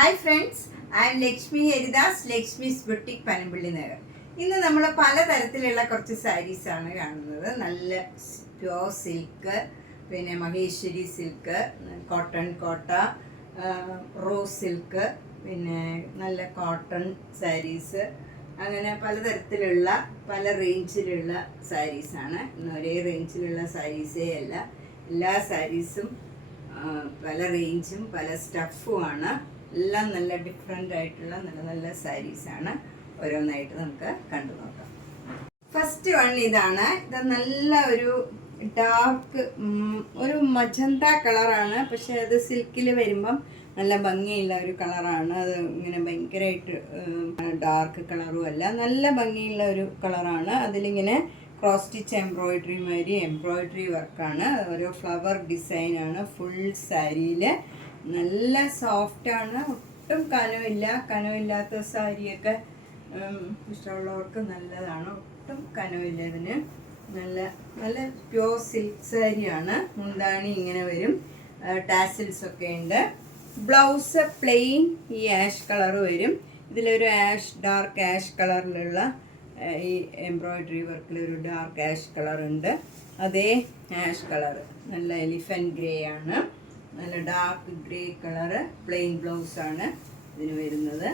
Hi friends, I M Lakshmi Haridas, Lakshmi's boutique Panampilly Nagar. ഇന്ന് നമ്മൾ പലതരത്തിലുള്ള കുറച്ച് സാരീസാണ് കാണുന്നത്. നല്ല പ്യോർ സിൽക്ക്, പിന്നെ മഹേശ്വരി സിൽക്ക്, കോട്ടൺ കോട്ട, റോസ് സിൽക്ക്, പിന്നെ നല്ല കോട്ടൺ സാരീസ്, അങ്ങനെ പലതരത്തിലുള്ള പല റേഞ്ചിലുള്ള സാരീസാണ്. ഇന്ന് ഒരേ റേഞ്ചിലുള്ള സാരീസേ അല്ല, എല്ലാ സാരീസും പല റേഞ്ചും പല സ്റ്റഫുമാണ്. എല്ലാം നല്ല ഡിഫറെൻ്റ് ആയിട്ടുള്ള നല്ല നല്ല സാരീസാണ്. ഓരോന്നായിട്ട് നമുക്ക് കണ്ടു നോക്കാം. ഫസ്റ്റ് വൺ ഇതാണ്. ഇത് നല്ല ഒരു ഡാർക്ക് ഒരു മജന്ത കളറാണ്, പക്ഷെ അത് സിൽക്കിൽ വരുമ്പം നല്ല ഭംഗിയുള്ള ഒരു കളറാണ്. അത് ഇങ്ങനെ ഭയങ്കരമായിട്ട് ഡാർക്ക് കളറും അല്ല, നല്ല ഭംഗിയുള്ള ഒരു കളറാണ്. അതിലിങ്ങനെ ക്രോസ് സ്റ്റിച്ച് എംബ്രോയിഡറി മാതിരി എംബ്രോയിഡറി വർക്കാണ്. ഓരോ ഫ്ലവർ ഡിസൈനാണ് ഫുൾ സാരിയിൽ. നല്ല സോഫ്റ്റാണ്, ഒട്ടും കനമില്ല. കനമില്ലാത്ത സാരിയൊക്കെ ഇഷ്ടമുള്ളവർക്ക് നല്ലതാണ്. ഒട്ടും കനമില്ല ഇതിന്. നല്ല നല്ല പ്യോർ സിൽക്ക് സാരിയാണ്. മുന്താണി ഇങ്ങനെ വരും, ടാസിൽസ് ഒക്കെ ഉണ്ട്. ബ്ലൗസ് പ്ലെയിൻ ഈ ആഷ് കളർ വരും. ഇതിലൊരു ആഷ് ഡാർക്ക് ആഷ് കളറിലുള്ള ഈ എംബ്രോയിഡറി വർക്കിലൊരു ഡാർക്ക് ആഷ് കളർ ഉണ്ട്. അതേ ആഷ് കളർ നല്ല എലിഫൻറ്റ് ഗ്രേ ആണ്. നല്ല ഡാർക്ക് ഗ്രേ കളറ് പ്ലെയിൻ ബ്ലൗസാണ് ഇതിന് വരുന്നത്.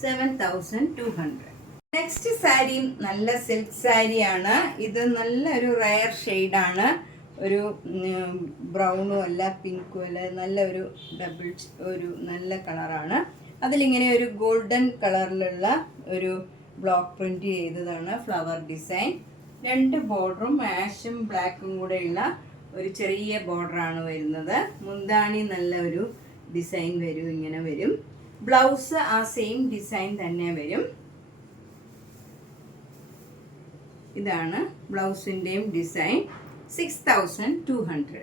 7,200. നെക്സ്റ്റ് സാരിയും നല്ല സിൽക്ക് സാരിയാണ്. ഇത് നല്ലൊരു റയർ ഷെയ്ഡാണ്. ഒരു ബ്രൗണും അല്ല പിങ്കും അല്ല, നല്ല ഒരു ഒരു നല്ല കളറാണ്. അതിലിങ്ങനെ ഒരു ഗോൾഡൻ കളറിലുള്ള ഒരു ബ്ലോക്ക് പ്രിന്റ് ചെയ്തതാണ് ഫ്ലവർ ഡിസൈൻ. രണ്ട് ബോർഡറും ആഷും ബ്ലാക്കും കൂടെയുള്ള ഒരു ചെറിയ ബോർഡറാണ് വരുന്നത്. മുന്താണി നല്ല ഒരു ഡിസൈൻ വരും, ഇങ്ങനെ വരും. ബ്ലൗസ് ആ സെയിം ഡിസൈൻ തന്നെ വരും. ഇതാണ് ബ്ലൗസിൻ്റെയും ഡിസൈൻ. 6,200.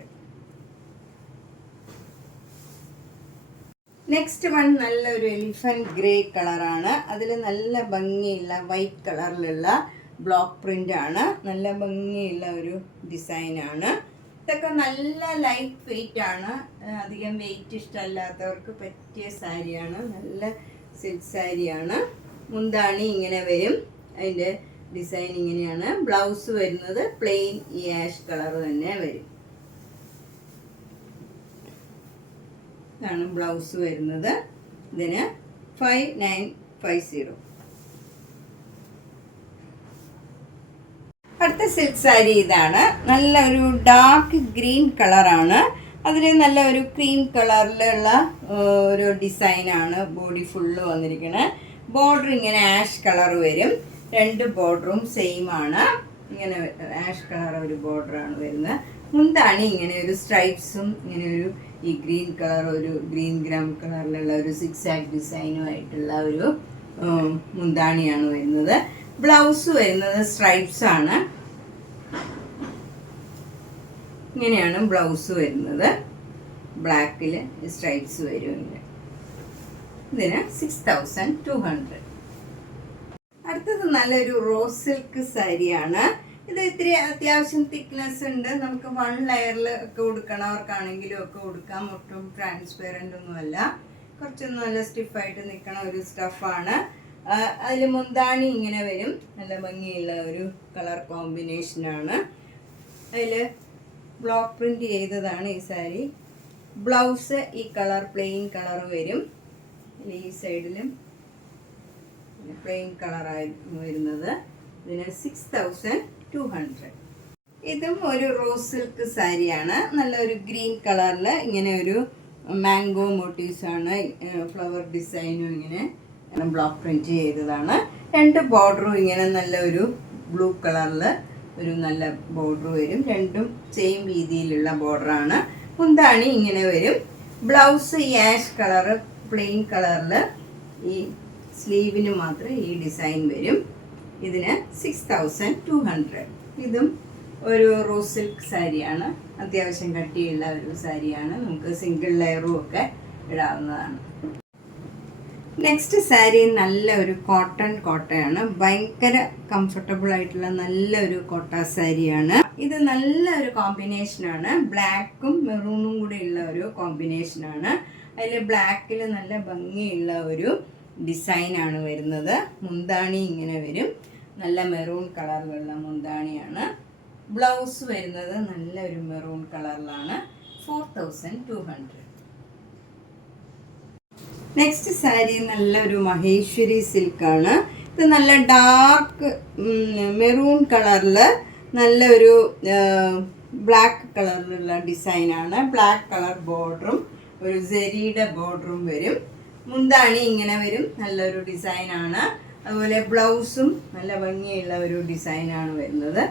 നെക്സ്റ്റ് വൺ നല്ലൊരു എലിഫൻറ്റ് ഗ്രേ കളറാണ്. അതിൽ നല്ല ഭംഗിയുള്ള വൈറ്റ് കളറിലുള്ള ബ്ലോക്ക് പ്രിൻ്റ് ആണ്. നല്ല ഭംഗിയുള്ള ഒരു ഡിസൈനാണ്. ഇതൊക്കെ നല്ല ലൈറ്റ് വെയിറ്റ് ആണ്. അധികം വെയിറ്റ് ഇഷ്ടമല്ലാത്തവർക്ക് പറ്റിയ സാരിയാണ്. നല്ല സിൽക്ക് സാരിയാണ്. മുന്താണി ഇങ്ങനെ വരും, അതിൻ്റെ ഡിസൈൻ ഇങ്ങനെയാണ്. ബ്ലൗസ് വരുന്നത് പ്ലെയിൻ ഈ ആഷ് കളർ തന്നെ വരും. ഇതാണ് ബ്ലൗസ് വരുന്നത്. ഇതിന് 5,950. അടുത്ത സിൽക്ക് സാരി ഇതാണ്. നല്ല ഒരു ഡാർക്ക് ഗ്രീൻ കളറാണ്. അതിൽ നല്ല ഒരു ക്രീം കളറിലുള്ള ഒരു ഡിസൈനാണ് ബോഡി ഫുള്ള് വന്നിരിക്കുന്നത്. ബോർഡർ ഇങ്ങനെ ആഷ് കളർ വരും. രണ്ട് ബോർഡറും സെയിം ആണ്. ഇങ്ങനെ ആഷ് കളർ ഒരു ബോർഡറാണ് വരുന്നത്. മുന്താണി ഇങ്ങനെ ഒരു സ്ട്രൈപ്സും ഇങ്ങനെ ഒരു ഈ ഗ്രീൻ കളർ ഒരു ഗ്രീൻ ഗ്രം കളറിലുള്ള ഒരു സിക്സാക് ഡിസൈനുമായിട്ടുള്ള ഒരു മുന്താണിയാണ് വരുന്നത്. ബ്ലൗസ് വരുന്നത് സ്ട്രൈപ്സ് ആണ്. ഇങ്ങനെയാണ് ബ്ലൗസ് വരുന്നത്. ബ്ലാക്കിൽ സ്ട്രൈപ്സ് വരും ഇങ്ങനെ. ഇതിന് 6,200. അടുത്തത് നല്ലൊരു റോസ് സിൽക്ക് സാരിയാണ്. ഇത് ഇത്തിരി അത്യാവശ്യം തിക്നെസ് ഉണ്ട്. നമുക്ക് 1 ലെയറിൽ ഒക്കെ ഉടുക്കണവർക്കാണെങ്കിലും ഒക്കെ ഉടുക്കാം. ഒട്ടും ട്രാൻസ്പെറൻ്റ് ഒന്നുമല്ല, കുറച്ച് നല്ല സ്റ്റിഫായിട്ട് നിൽക്കണ ഒരു സ്റ്റഫാണ്. അതിൽ മുന്താണി ഇങ്ങനെ വരും. നല്ല ഭംഗിയുള്ള ഒരു കളർ കോമ്പിനേഷനാണ്. അതിൽ ബ്ലോക്ക് പ്രിന്റ് ചെയ്തതാണ് ഈ സാരി. ബ്ലൗസ് ഈ കളർ പ്ലെയിൻ കളർ വരും. ഈ സൈഡിലും പ്ലെയിൻ കളറായിരുന്നു വരുന്നത്. ഇതിന് 6,200. ഇതും ഒരു റോസ് സിൽക്ക് സാരിയാണ്. നല്ലൊരു ഗ്രീൻ കളറിൽ ഇങ്ങനെ ഒരു മാംഗോ മോട്ടീവ്സാണ്. ഫ്ലവർ ഡിസൈനും ഇങ്ങനെ ബ്ലോക്ക് പ്രിന്റ് ചെയ്തതാണ്. രണ്ട് ബോർഡറും ഇങ്ങനെ നല്ല ഒരു ബ്ലൂ കളറിൽ ഒരു നല്ല ബോർഡർ വരും. രണ്ടും സെയിം രീതിയിലുള്ള ബോർഡറാണ്. മുന്താണി ഇങ്ങനെ വരും. ബ്ലൗസ് ഈ ആഷ് കളറ് പ്ലെയിൻ കളറിൽ ഈ സ്ലീവിന് മാത്രം ഈ ഡിസൈൻ വരും. ഇതിന് 6,200. ഇതും ഒരു റോസ് സിൽക്ക് സാരിയാണ്. അത്യാവശ്യം കട്ടിയുള്ള ഒരു സാരിയാണ്. നമുക്ക് സിംഗിൾ ലെയറും ഒക്കെ ഇടാവുന്നതാണ്. നെക്സ്റ്റ് സാരി നല്ല ഒരു കോട്ടൺ കോട്ടയാണ്. ഭയങ്കര കംഫർട്ടബിൾ ആയിട്ടുള്ള നല്ലൊരു കോട്ട സാരിയാണ്. ഇത് നല്ലൊരു കോമ്പിനേഷനാണ്. ബ്ലാക്കും മെറൂണും കൂടെ ഉള്ള ഒരു കോമ്പിനേഷനാണ്. അതിൽ ബ്ലാക്കിൽ നല്ല ഭംഗിയുള്ള ഒരു ഡിസൈനാണ് വരുന്നത്. മുന്താണി ഇങ്ങനെ വരും. നല്ല മെറൂൺ കളറിലുള്ള മുന്താണിയാണ്. ബ്ലൗസ് വരുന്നത് നല്ലൊരു മെറൂൺ കളറിലാണ്. 4200. നെക്സ്റ്റ് സാരി നല്ലൊരു മഹേശ്വരി സിൽക്കാണ്. ഇത് നല്ല ഡാർക്ക് മെറൂൺ കളറിൽ നല്ലൊരു ബ്ലാക്ക് കളറിലുള്ള ഡിസൈനാണ്. ബ്ലാക്ക് കളർ ബോർഡറും ഒരു സെരിയുടെ ബോർഡറും വരും. മുന്താണി ഇങ്ങനെ വരും. നല്ലൊരു ഡിസൈനാണ്. അതുപോലെ ബ്ലൗസും നല്ല ഭംഗിയുള്ള ഒരു ഡിസൈനാണ് വരുന്നത്.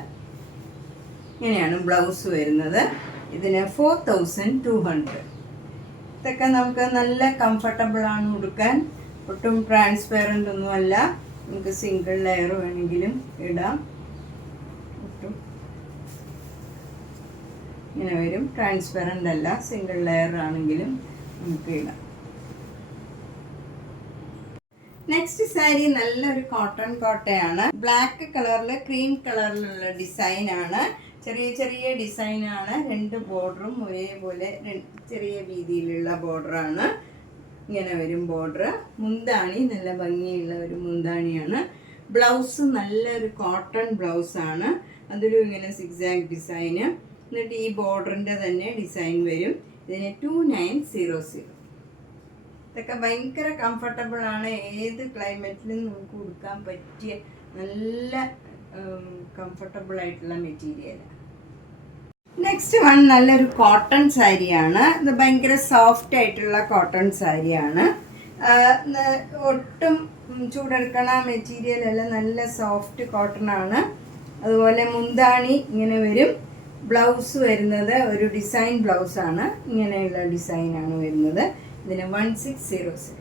ഇങ്ങനെയാണ് ബ്ലൗസ് വരുന്നത്. ഇതിന് 4200. ഇതൊക്കെ നമുക്ക് നല്ല കംഫർട്ടബിളാണ് ഉടുക്കാൻ. ഒട്ടും ട്രാൻസ്പെറൻ്റ് ഒന്നുമല്ല. നമുക്ക് സിംഗിൾ ലെയർ വേണമെങ്കിലും ഇടാം. ഒട്ടും ഇങ്ങനെ വരും. ട്രാൻസ്പെറൻ്റ് അല്ല, സിംഗിൾ ലെയർ ആണെങ്കിലും നമുക്ക് ഇടാം. നെക്സ്റ്റ് സാരി നല്ലൊരു കോട്ടൺ കോട്ടയാണ്. ബ്ലാക്ക് കളറിൽ ക്രീം കളറിലുള്ള ഡിസൈനാണ്. ചെറിയ ചെറിയ ഡിസൈനാണ്. 2 ബോർഡറും ഒരേപോലെ ചെറിയ വീതിയിലുള്ള ബോർഡറാണ്. ഇങ്ങനെ വരും ബോർഡർ. മുന്താണി നല്ല ഭംഗിയുള്ള ഒരു മുന്താണിയാണ്. ബ്ലൗസ് നല്ലൊരു കോട്ടൺ ബ്ലൗസാണ്. അതിലും ഇങ്ങനെ സിക്സാക് ഡിസൈന്. എന്നിട്ട് ഈ ബോർഡറിൻ്റെ തന്നെ ഡിസൈൻ വരും. ഇതിന് 2900. ഇതൊക്കെ ഭയങ്കര കംഫർട്ടബിളാണ്. ഏത് ക്ലൈമറ്റിലും നമുക്ക് ഉടുക്കാൻ പറ്റിയ നല്ല കംഫർട്ടബിൾ ആയിട്ടുള്ള മെറ്റീരിയൽ. നെക്സ്റ്റ് വൺ നല്ലൊരു കോട്ടൺ സാരിയാണ്. ഇത് ഭയങ്കര സോഫ്റ്റ് ആയിട്ടുള്ള കോട്ടൺ സാരിയാണ്. ഒട്ടും ചൂടെടുക്കണ മെറ്റീരിയൽ അല്ല, നല്ല സോഫ്റ്റ് കോട്ടൺ ആണ്. അതുപോലെ മുന്താണി ഇങ്ങനെ വരും. ബ്ലൗസ് വരുന്നത് ഒരു ഡിസൈൻ ബ്ലൗസാണ്. ഇങ്ങനെയുള്ള ഡിസൈനാണ് വരുന്നത്. ഇതിന് 1600.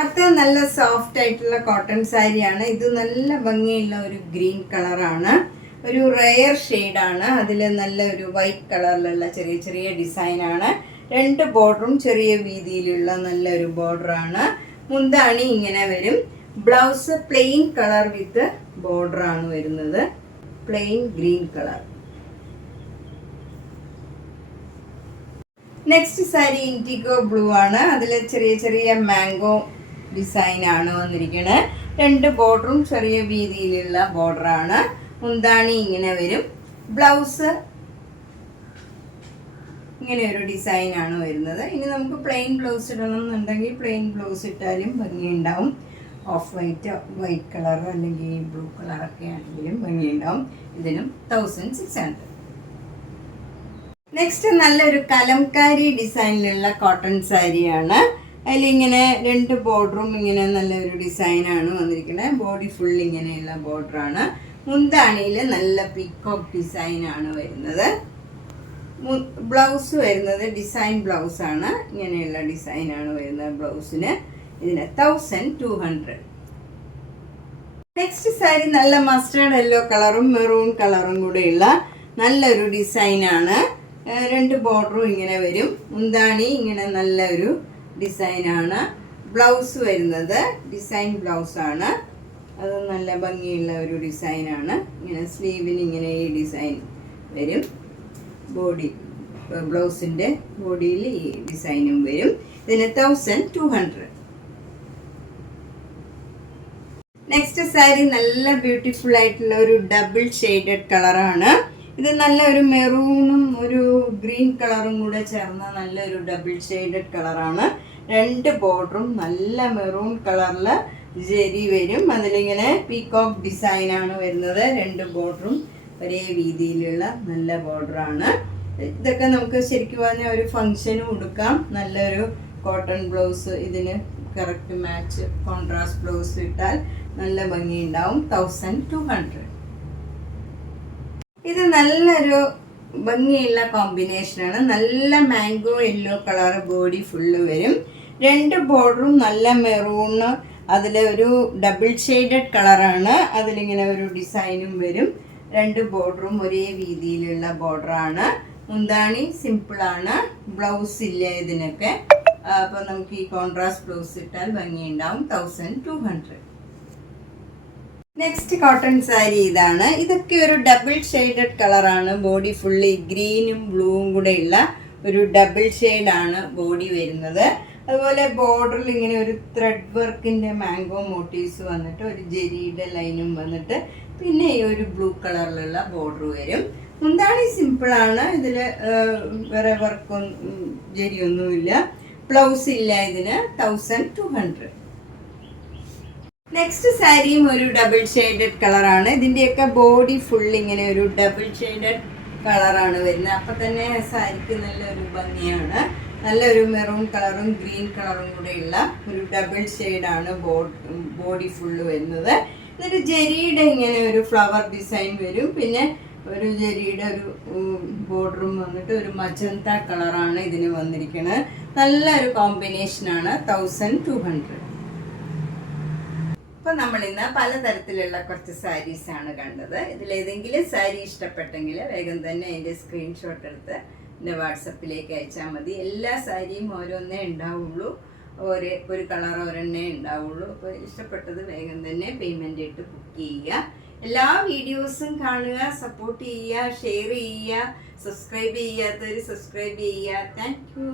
അടുത്ത നല്ല സോഫ്റ്റ് ആയിട്ടുള്ള കോട്ടൺ സാരിയാണ്. ഇത് നല്ല ഭംഗിയുള്ള ഒരു ഗ്രീൻ കളറാണ്. ഒരു റെയർ ഷെയ്ഡാണ്. അതിൽ നല്ല ഒരു വൈറ്റ് കളറിലുള്ള ചെറിയ ചെറിയ ഡിസൈനാണ്. 2 ബോർഡറും ചെറിയ വീതിയിലുള്ള നല്ലൊരു ബോർഡറാണ്. മുന്താണി ഇങ്ങനെ വരും. ബ്ലൗസ് പ്ലെയിൻ കളർ വിത്ത് ബോർഡറാണ് വരുന്നത്. Plain green colour. Next sari indigo blue ആണ്. അതിൽ ചെറിയ ചെറിയ മാംഗോ ഡിസൈനാണ് വന്നിരിക്കുന്നത്. 2 ബോർഡറും ചെറിയ വീതിയിലുള്ള ബോർഡറാണ്. മുന്താണി ഇങ്ങനെ വരും. ബ്ലൗസ് ഇങ്ങനെ ഒരു ഡിസൈനാണ് വരുന്നത്. ഇനി നമുക്ക് പ്ലെയിൻ ബ്ലൗസ് ഇടണം എന്നുണ്ടെങ്കിൽ പ്ലെയിൻ ബ്ലൗസ് ഇട്ടാലും ഭംഗിയുണ്ടാവും. ഓഫ് വൈറ്റ്, വൈറ്റ് കളർ അല്ലെങ്കിൽ ബ്ലൂ കളറൊക്കെ ആണെങ്കിലും ഭംഗിയുണ്ടാവും. ഇതിനും 1600. നെക്സ്റ്റ് നല്ലൊരു കലംകാരി ഡിസൈനിലുള്ള കോട്ടൺ സാരിയാണ്. അതിലിങ്ങനെ 2 ബോർഡറും ഇങ്ങനെ നല്ലൊരു ഡിസൈനാണ് വന്നിരിക്കുന്നത്. ബോഡി ഫുൾ ഇങ്ങനെയുള്ള ബോർഡറാണ്. മുന്താണിയിൽ നല്ല പീക്കോക്ക് ഡിസൈനാണ് വരുന്നത്. ബ്ലൗസ് വരുന്നത് ഡിസൈൻ ബ്ലൗസാണ്. ഇങ്ങനെയുള്ള ഡിസൈനാണ് വരുന്നത് ബ്ലൗസിന്. ഇതിന് 1200. നെക്സ്റ്റ് സാരി നല്ല മസ്റ്റേർഡ് യെല്ലോ കളറും മെറൂൺ കളറും കൂടെയുള്ള നല്ലൊരു ഡിസൈനാണ്. 2 ബോർഡറും ഇങ്ങനെ വരും. മുന്താണി ഇങ്ങനെ നല്ലൊരു ഡിസൈനാണ്. ബ്ലൗസ് വരുന്നത് ഡിസൈൻ ബ്ലൗസാണ്. അത് നല്ല ഭംഗിയുള്ള ഒരു ഡിസൈനാണ്. ഇങ്ങനെ സ്ലീവിന് ഇങ്ങനെ ഈ ഡിസൈൻ വരും. ബോഡി ബ്ലൗസിൻ്റെ ബോഡിയിൽ ഈ ഡിസൈനും വരും. ഇതിന് 1200. നെക്സ്റ്റ് സാരി നല്ല ബ്യൂട്ടിഫുൾ ആയിട്ടുള്ള ഒരു ഡബിൾ ഷെയ്ഡഡ് കളറാണ്. ഇത് നല്ല ഒരു മെറൂണും ഒരു ഗ്രീൻ കളറും കൂടെ ചേർന്ന നല്ലൊരു ഡബിൾ ഷെയ്ഡഡ് കളറാണ്. 2 ബോർഡറും നല്ല മെറൂൺ കളറിൽ ജെരി വരും. അതിലിങ്ങനെ പീകോക്ക് ഡിസൈനാണ് വരുന്നത്. 2 ബോർഡറും ഒരേ വീതിയിലുള്ള നല്ല ബോർഡറാണ്. ഇതൊക്കെ നമുക്ക് ശരിക്കും പറഞ്ഞാൽ ഒരു ഫംഗ്ഷനും ഉടുക്കാം. നല്ലൊരു കോട്ടൺ ബ്ലൗസ് ഇതിന് കറക്റ്റ് മാച്ച് കോൺട്രാസ്റ്റ് ബ്ലൗസ് ഇട്ടാൽ നല്ല ഭംഗിയുണ്ടാവും. 1200. ഇത് നല്ലൊരു ഭംഗിയുള്ള കോമ്പിനേഷനാണ്. നല്ല mango yellow colour body full വരും. 2 ബോർഡറും നല്ല മെറൂണ്. അതിലൊരു ഡബിൾ ഷെയ്ഡഡ് കളറാണ്. അതിലിങ്ങനെ ഒരു ഡിസൈനും വരും. 2 ബോർഡറും ഒരേ വീതിയിലുള്ള ബോർഡറാണ്. മുന്താണി സിമ്പിളാണ്. ബ്ലൗസ് ഇല്ല ഇതിനൊക്കെ. അപ്പോൾ നമുക്ക് ഈ കോൺട്രാസ്റ്റ് ബ്ലൗസ് ഇട്ടാൽ ഭംഗിയുണ്ടാവും. 1200. നെക്സ്റ്റ് കോട്ടൺ സാരി ഇതാണ്. ഇതൊക്കെ ഒരു ഡബിൾ ഷെയ്ഡഡ് കളറാണ്. ബോഡി ഫുള്ളി ഗ്രീനും ബ്ലൂവും കൂടെ ഉള്ള ഒരു ഡബിൾ ഷെയ്ഡാണ് ബോഡി വരുന്നത്. അതുപോലെ ബോർഡറിൽ ഇങ്ങനെ ഒരു ത്രെഡ് വർക്കിൻ്റെ മാംഗോ മോട്ടീവ്സ് വന്നിട്ട് ഒരു ജെരിയുടെ ലൈനും വന്നിട്ട് പിന്നെ ഈ ഒരു ബ്ലൂ കളറിലുള്ള ബോർഡർ വരും. മുന്താണി സിമ്പിളാണ്. ഇതിൽ വേറെ വർക്കൊന്നും ജെരിയൊന്നുമില്ല. ബ്ലൗസ് ഇല്ല. ഇതിന് 1200. നെക്സ്റ്റ് സാരിയും ഒരു ഡബിൾ ഷെയ്ഡഡ് കളറാണ്. ഇതിൻ്റെയൊക്കെ ബോഡി ഫുൾ ഇങ്ങനെ ഒരു ഡബിൾ ഷെയ്ഡഡ് കളറാണ് വരുന്നത്. അപ്പം തന്നെ സാരിക്ക് നല്ലൊരു ഭംഗിയാണ്. നല്ലൊരു മെറൂൺ കളറും ഗ്രീൻ കളറും കൂടെയുള്ള ഒരു ഡബിൾ ഷെയ്ഡാണ് ബോഡി ഫുള്ള് വരുന്നത്. എന്നിട്ട് ജെരിയുടെ ഇങ്ങനെ ഒരു ഫ്ലവർ ഡിസൈൻ വരും. പിന്നെ ഒരു ജെരിയുടെ ഒരു ബോർഡറും വന്നിട്ട് ഒരു മജന്ത കളറാണ് ഇതിന് വന്നിരിക്കുന്നത്. നല്ലൊരു കോമ്പിനേഷനാണ്. 1200. അപ്പോൾ നമ്മളിന്ന് പലതരത്തിലുള്ള കുറച്ച് സാരീസാണ് കണ്ടത്. ഇതിലേതെങ്കിലും സാരി ഇഷ്ടപ്പെട്ടെങ്കിൽ വേഗം തന്നെ അതിൻ്റെ സ്ക്രീൻഷോട്ട് എടുത്ത് എൻ്റെ വാട്സപ്പിലേക്ക് അയച്ചാൽ മതി. എല്ലാ സാരിയും ഓരോന്നേ ഉണ്ടാവുള്ളൂ. ഒരു കളർ ഒരെണ്ണേ ഉണ്ടാവുള്ളൂ. അപ്പോൾ ഇഷ്ടപ്പെട്ടത് വേഗം തന്നെ പേയ്മെൻ്റ് ഇട്ട് ബുക്ക് ചെയ്യുക. എല്ലാ വീഡിയോസും കാണുക, സപ്പോർട്ട് ചെയ്യുക, ഷെയർ ചെയ്യുക, സബ്സ്ക്രൈബ് ചെയ്യാത്തവർ സബ്സ്ക്രൈബ് ചെയ്യുക. Thank you.